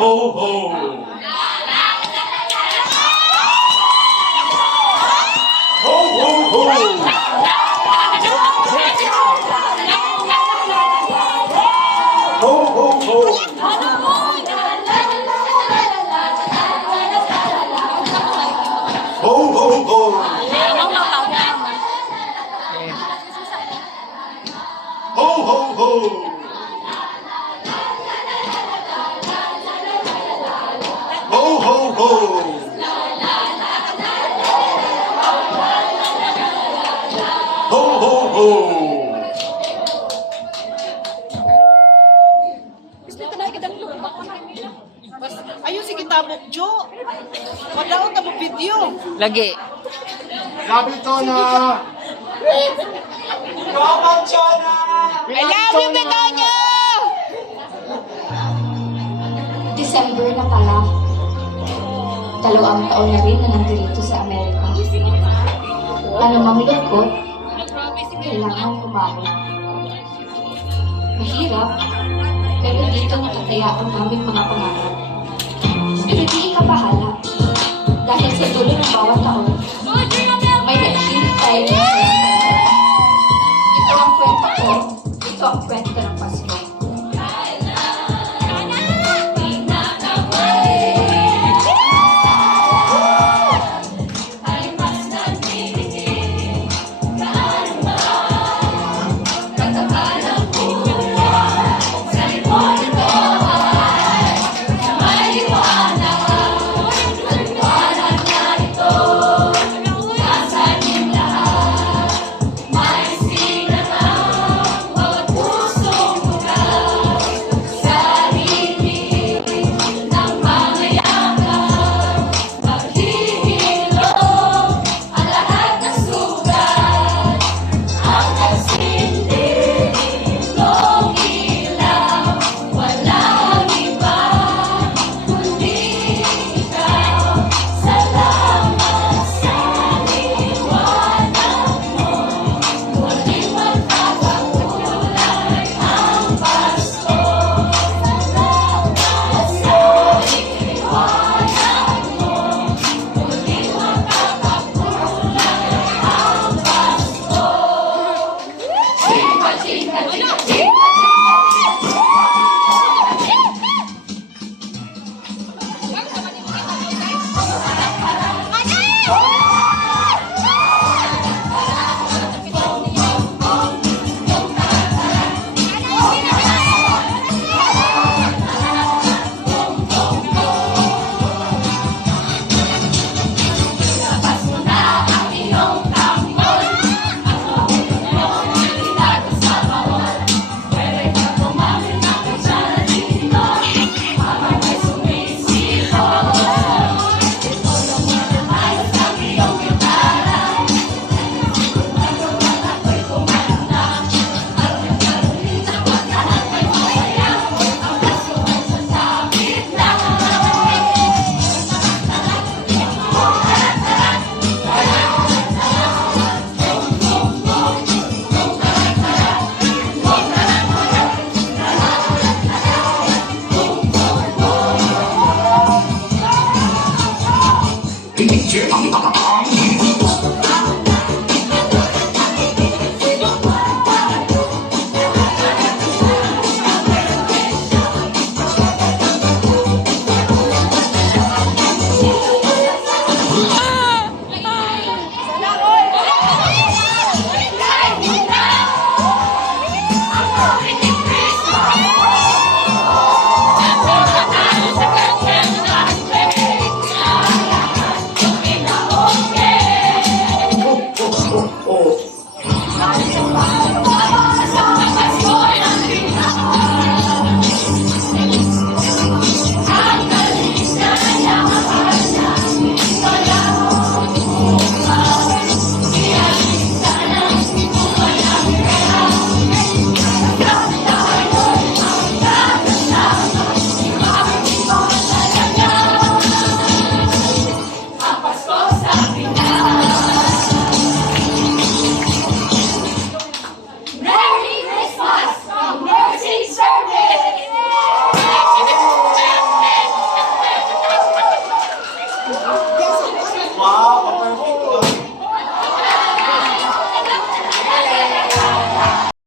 ho, ho! Ho, ho, ho! Ho, ho, ho! Ho, ho, ho! Ho, ho, ho! Ho, ho, ho! Ho, ho, ho! Ayun, sige tabok, Jo. Wala ko video. Lagi. Grabe ito na! Come Chona! I love you, Betonyo! December na pala. 2 taon na rin na nandito sa Amerika. Ano mang lungkot, kailangan kumahon. Mahirap, pero dito natataya ang aming mga pangarap. Hindi ka bahala. Dahil sa dulo ng bawat taon, may naghihintay na sa ito ang kwento ko, ito ang kwento ng Pasko. Wow, perfect.